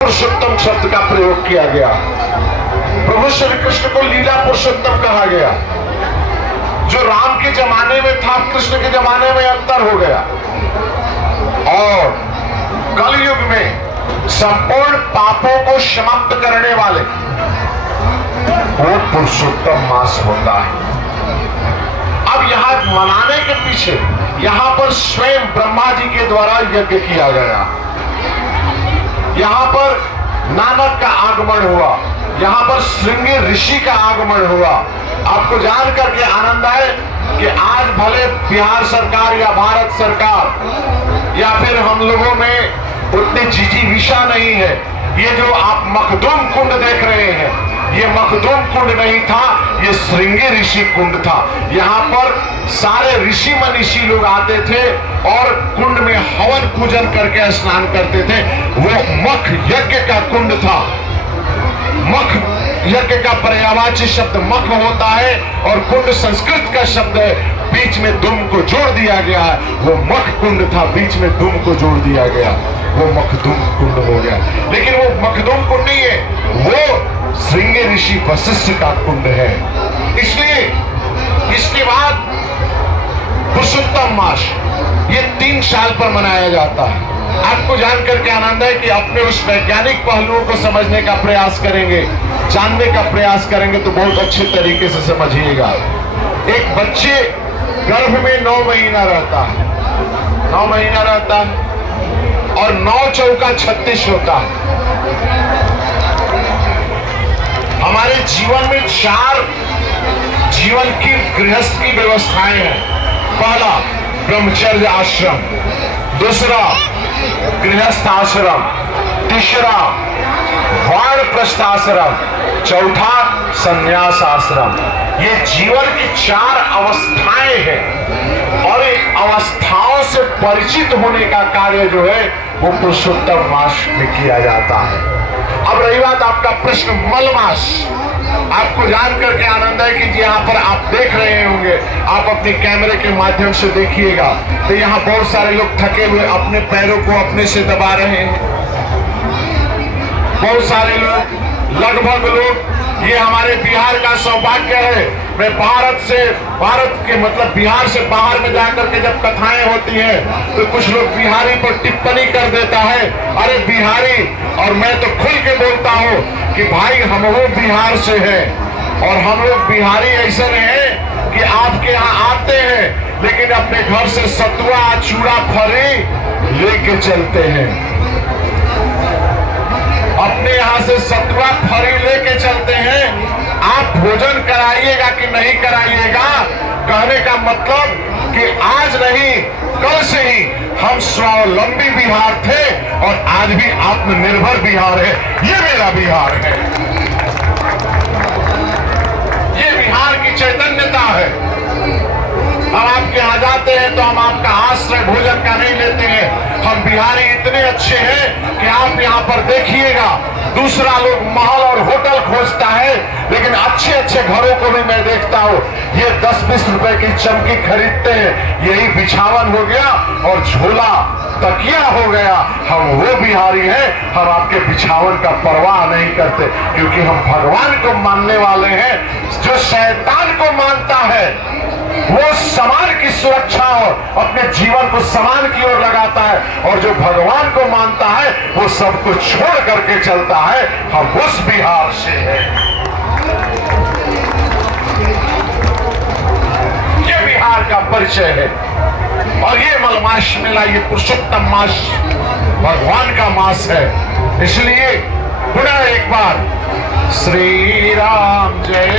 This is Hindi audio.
पुरुषोत्तम शब्द का प्रयोग किया गया। प्रभु श्री कृष्ण को लीला पुरुषोत्तम कहा गया। जो राम के जमाने में था, कृष्ण के जमाने में अंतर हो गया। और कलयुग में संपूर्ण पापों को समाप्त करने वाले वो पुरुषोत्तम मास होता है। अब यहां मनाने के पीछे यहां पर स्वयं ब्रह्मा जी के द्वारा यज्ञ किया गया। यहां पर नानक का आगमन हुआ, यहां पर श्रृंगी ऋषि का आगमन हुआ। आपको जान करके आनंद आए कि आज भले बिहार सरकार या भारत सरकार या फिर हम लोगों में उतनी जिजीविषा नहीं है। ये जो आप मखदूम कुंड देख रहे हैं, ये मखदूम कुंड नहीं था, ये श्रृंगी ऋषि कुंड था। यहाँ पर सारे ऋषि मनीषी लोग आते थे और कुंड में हवन पूजन करके स्नान करते थे। वो मख यज्ञ का कुंड था। मख यज्ञ का पर्यायवाची शब्द मख होता है और कुंड संस्कृत का शब्द है। बीच में दुम को जोड़ दिया गया है। वो मख कुंड था, बीच में दुम को जोड़ दिया गया, वो मखदूम कुंड हो गया। लेकिन वो मखदूम कुंड नहीं है, वो श्रृंगी ऋषि वशिष्ठ का कुंड है। इसलिए इसके बाद पुरुषोत्तम मास ये 3 साल पर मनाया जाता है। आपको जानकर के आनंद है कि अपने उस वैज्ञानिक पहलुओं को समझने का प्रयास करेंगे, जानने का प्रयास करेंगे तो बहुत अच्छे तरीके से समझिएगा। एक बच्चे गर्भ में 9 महीना रहता है, 9 महीना रहता है और 9 चौका 36 होता है। हमारे जीवन में 4 जीवन की गृहस्थ की व्यवस्थाएं हैं। पहला ब्रह्मचर्य आश्रम, दूसरा गृहस्थ आश्रम, तीसरा वानप्रस्थ आश्रम, चौथा संन्यास आश्रम। ये जीवन की 4 अवस्थाएं हैं और इन अवस्थाओं से परिचित होने का कार्य जो है वो पुरुषोत्तम मास में किया जाता है। अब रही बात आपका प्रश्न मलमास, आपको जान करके आनंद है कि यहाँ पर आप देख रहे होंगे, आप अपने कैमरे के माध्यम से देखिएगा तो यहाँ बहुत सारे लोग थके हुए अपने पैरों को अपने से दबा रहे हैं। बहुत सारे लोग, लगभग लोग, ये हमारे बिहार का सौभाग्य है। मैं भारत के मतलब बिहार से बाहर में जाकर के जब कथाएं होती हैं तो कुछ लोग बिहारी पर टिप्पणी कर देता है, अरे बिहारी, और मैं तो खुल के बोलता हूँ कि भाई हम लोग बिहार से हैं और हम लोग बिहारी ऐसे हैं कि आपके यहाँ आते हैं लेकिन अपने घर से सतुआ चूड़ा फरी लेके चलते हैं। अपने यहाँ से सतुआ फरी लेके चलते हैं। आप भोजन कराइएगा कि नहीं कराइएगा, कहने का मतलब कि आज नहीं कल से ही हम स्वावलंबी बिहार थे और आज भी आत्मनिर्भर बिहार है। ये मेरा बिहार है, ये बिहार की चैतन्यता है। हम आपके यहाँ जाते हैं तो हम आपका आश्रय भोजन का नहीं लेते हैं। हम बिहारी इतने अच्छे हैं कि आप यहाँ पर देखिएगा, दूसरा लोग महल और होटल खोजता है लेकिन अच्छे अच्छे घरों को भी मैं देखता हूँ ये 10-20 रुपए की चमकी खरीदते हैं। यही बिछावन हो गया और झोला तकिया हो गया। हम वो बिहारी हैं, हम आपके बिछावन का परवाह नहीं करते क्योंकि हम भगवान को मानने वाले हैं। जो शैतान को मानता है वो समाज की सुरक्षा और अपने जीवन को समाज की ओर लगाता है और जो भगवान को मानता है वो सब कुछ छोड़ करके चलता है। हम उस बिहार से हैं। ये बिहार का परिचय है और ये मलमास मेला, ये पुरुषोत्तम मास भगवान का मास है। इसलिए पुनः एक बार श्री राम जय